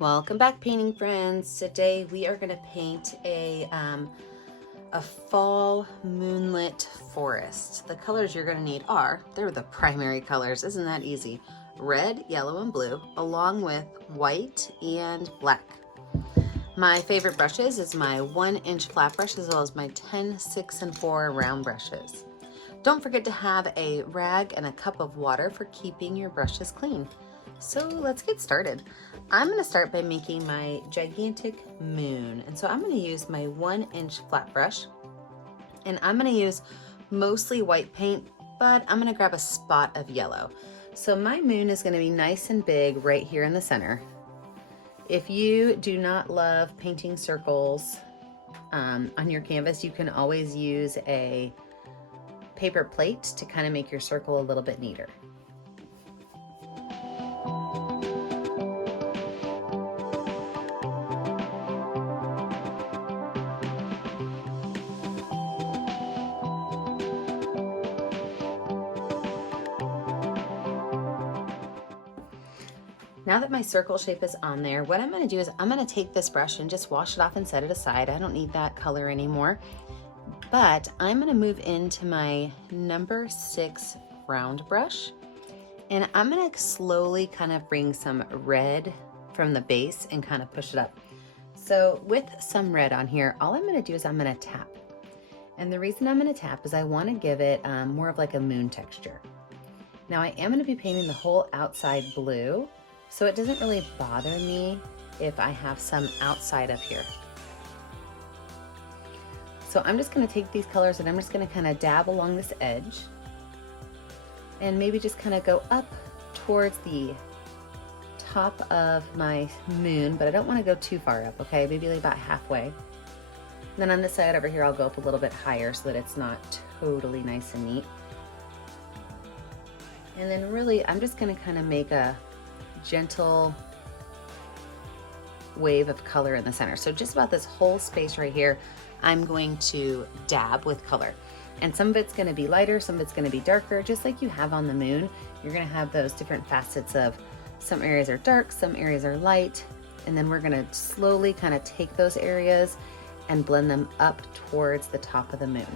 Welcome back, painting friends. Today we are going to paint a fall moonlit forest. The colors you're going to need they're the primary colors, isn't that easy? Red, yellow, and blue, along with white and black. My favorite brushes is my 1-inch flat brush as well as my 10, 6, and 4 round brushes. Don't forget to have a rag and a cup of water for keeping your brushes clean. So let's get started. I'm going to start by making my gigantic moon. And so I'm going to use my 1-inch flat brush, and I'm going to use mostly white paint, but I'm going to grab a spot of yellow. So my moon is going to be nice and big right here in the center. If you do not love painting circles on your canvas, you can always use a paper plate to kind of make your circle a little bit neater. Now that my circle shape is on there, what I'm going to do is I'm going to take this brush and just wash it off and set it aside. I don't need that color anymore. But I'm going to move into my number 6 round brush, and I'm going to slowly kind of bring some red from the base and kind of push it up. So with some red on here, all I'm going to do is I'm going to tap. And the reason I'm going to tap is I want to give it more of like a moon texture. Now I am going to be painting the whole outside blue, so it doesn't really bother me if I have some outside up here. So I'm just going to take these colors and I'm just going to kind of dab along this edge and maybe just kind of go up towards the top of my moon, but I don't want to go too far up, okay? Maybe like about halfway. And then on this side over here, I'll go up a little bit higher so that it's not totally nice and neat. And then really, I'm just going to kind of make a gentle wave of color in the center. So just about this whole space right here, I'm going to dab with color. And some of it's going to be lighter, some of it's going to be darker, just like you have on the moon. You're going to have those different facets of some areas are dark, some areas are light, and then we're going to slowly kind of take those areas and blend them up towards the top of the moon.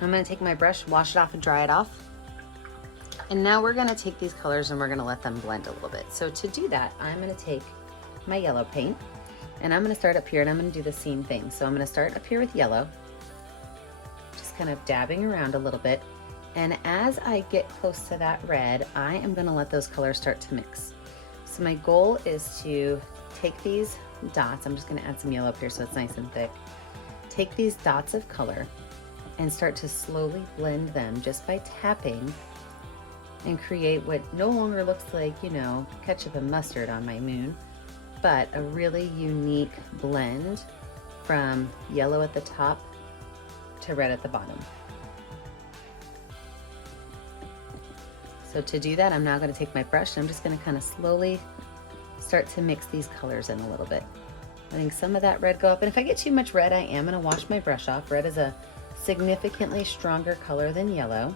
I'm going to take my brush, wash it off and dry it off. And now we're going to take these colors and we're going to let them blend a little bit. So to do that, I'm going to take my yellow paint and I'm going to start up here and I'm going to do the same thing. So I'm going to start up here with yellow, just kind of dabbing around a little bit. And as I get close to that red, I am going to let those colors start to mix. So my goal is to take these dots, I'm just going to add some yellow up here so it's nice and thick. Take these dots of color and start to slowly blend them just by tapping and create what no longer looks like, you know, ketchup and mustard on my moon, but a really unique blend from yellow at the top to red at the bottom. So to do that, I'm now going to take my brush and I'm just going to kind of slowly start to mix these colors in a little bit. Letting some of that red go up, and if I get too much red, I am going to wash my brush off. Red is a significantly stronger color than yellow.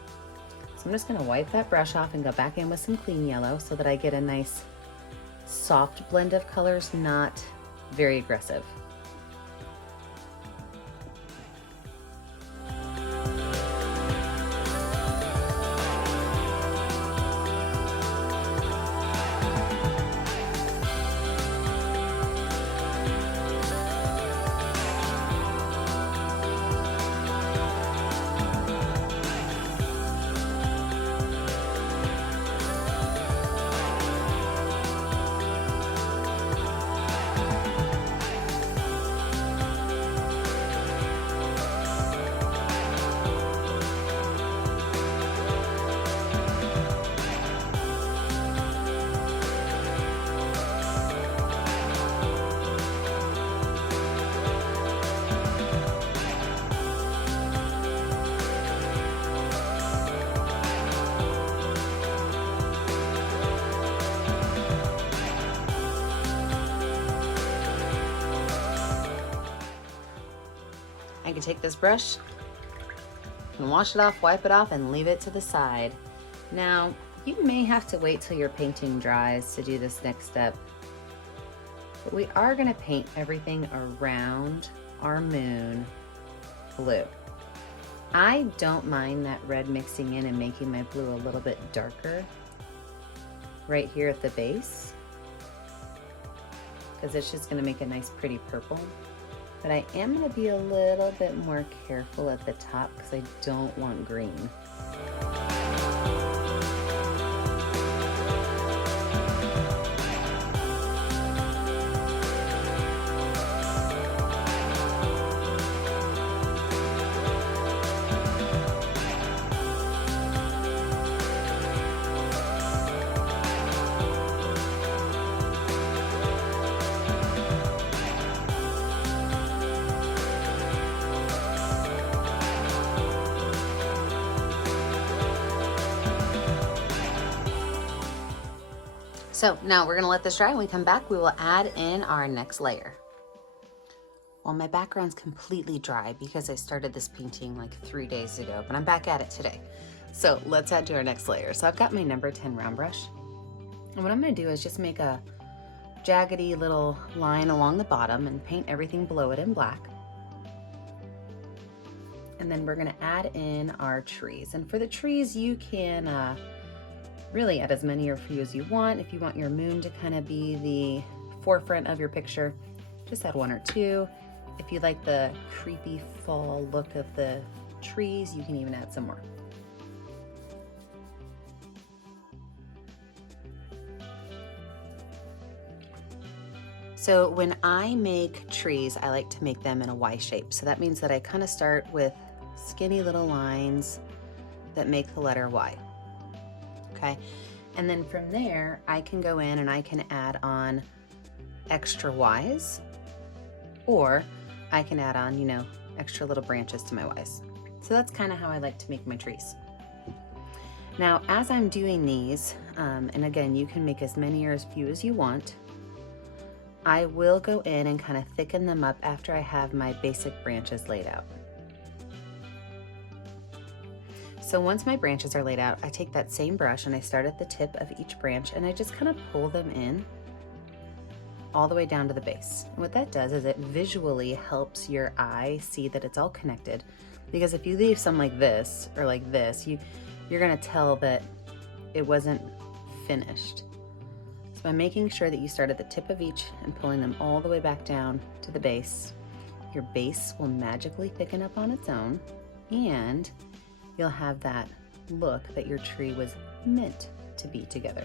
So I'm just going to wipe that brush off and go back in with some clean yellow so that I get a nice soft blend of colors, not very aggressive. can take this brush and wash it off, wipe it off, and leave it to the side. Now, you may have to wait till your painting dries to do this next step, but we are going to paint everything around our moon blue. I don't mind that red mixing in and making my blue a little bit darker right here at the base, because it's just going to make a nice pretty purple. But I am going to be a little bit more careful at the top because I don't want green. So now we're gonna let this dry. When we come back, we will add in our next layer. Well, my background's completely dry because I started this painting like 3 days ago, but I'm back at it today. So let's add to our next layer. So I've got my number 10 round brush. And what I'm gonna do is just make a jaggedy little line along the bottom and paint everything below it in black. And then we're gonna add in our trees. And for the trees, you can really add as many or few as you want. If you want your moon to kind of be the forefront of your picture, just add 1 or 2. If you like the creepy fall look of the trees, you can even add some more. So when I make trees, I like to make them in a Y shape. So that means that I kind of start with skinny little lines that make the letter Y. Okay, and then from there, I can go in and I can add on extra Ys, or I can add on, you know, extra little branches to my Ys. So that's kind of how I like to make my trees. Now, as I'm doing these, and again, you can make as many or as few as you want, I will go in and kind of thicken them up after I have my basic branches laid out. So once my branches are laid out, I take that same brush and I start at the tip of each branch and I just kind of pull them in all the way down to the base. And what that does is it visually helps your eye see that it's all connected, because if you leave some like this or like this, you're gonna tell that it wasn't finished. So by making sure that you start at the tip of each and pulling them all the way back down to the base, your base will magically thicken up on its own, and you'll have that look that your tree was meant to be together.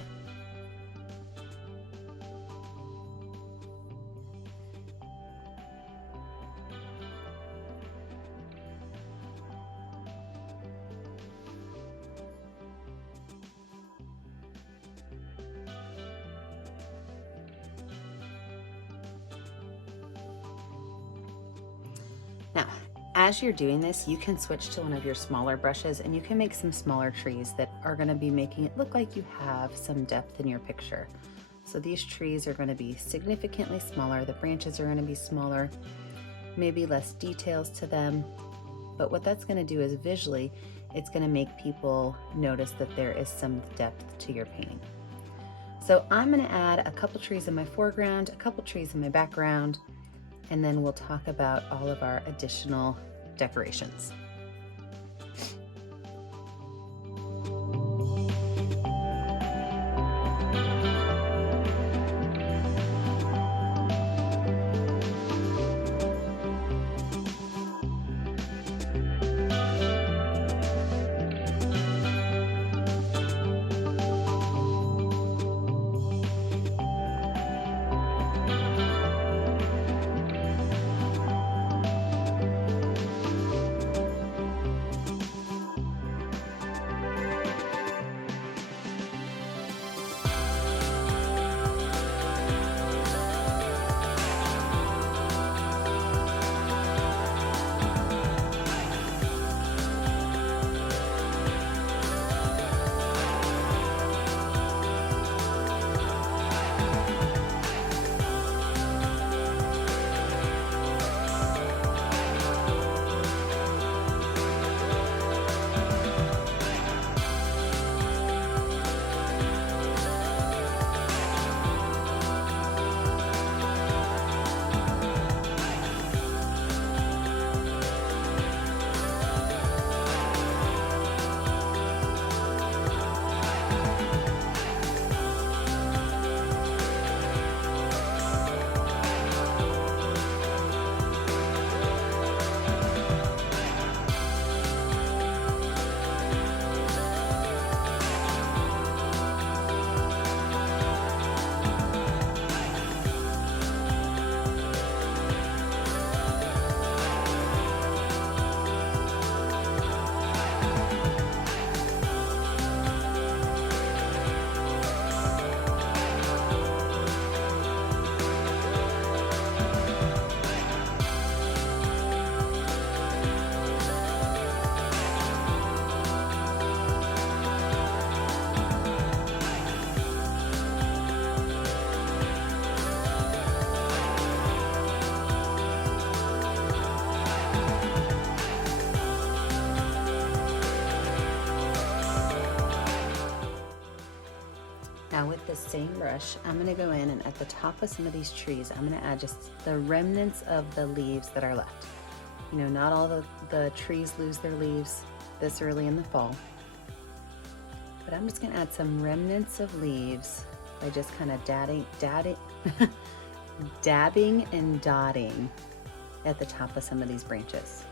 Now, as you're doing this, you can switch to one of your smaller brushes and you can make some smaller trees that are going to be making it look like you have some depth in your picture. So these trees are going to be significantly smaller. The branches are going to be smaller, maybe less details to them. But what that's going to do is visually, it's going to make people notice that there is some depth to your painting. So I'm going to add a couple trees in my foreground, a couple trees in my background, and then we'll talk about all of our additional decorations. same brush, I'm gonna go in and at the top of some of these trees, I'm gonna add just the remnants of the leaves that are left. You know, not all the trees lose their leaves this early in the fall, but I'm just gonna add some remnants of leaves by just kind of dabbing and dotting at the top of some of these branches.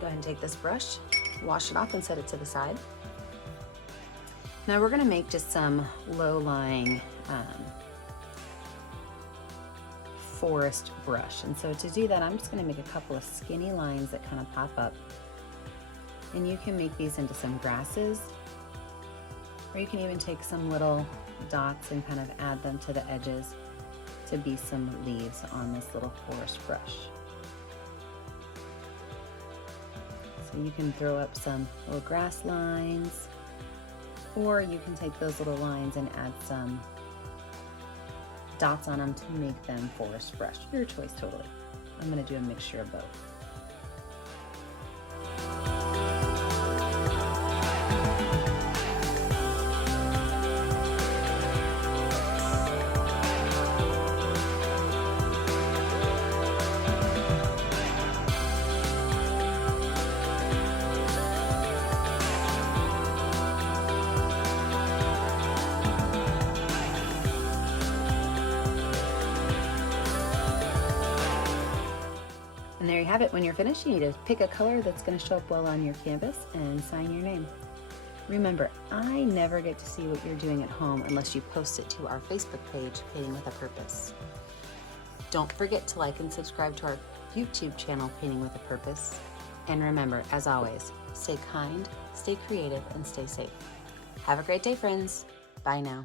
Go ahead and take this brush, wash it off and set it to the side. Now we're gonna make just some low-lying forest brush. And so to do that, I'm just gonna make a couple of skinny lines that kind of pop up. And you can make these into some grasses, or you can even take some little dots and kind of add them to the edges to be some leaves on this little forest brush. You can throw up some little grass lines, or you can take those little lines and add some dots on them to make them forest brush. Your choice totally. I'm going to do a mixture of both. And there you have it. When you're finished, you need to pick a color that's going to show up well on your canvas and sign your name. Remember, I never get to see what you're doing at home unless you post it to our Facebook page, Painting with a Purpose. Don't forget to like and subscribe to our YouTube channel, Painting with a Purpose. And remember, as always, stay kind, stay creative, and stay safe. Have a great day, friends. Bye now.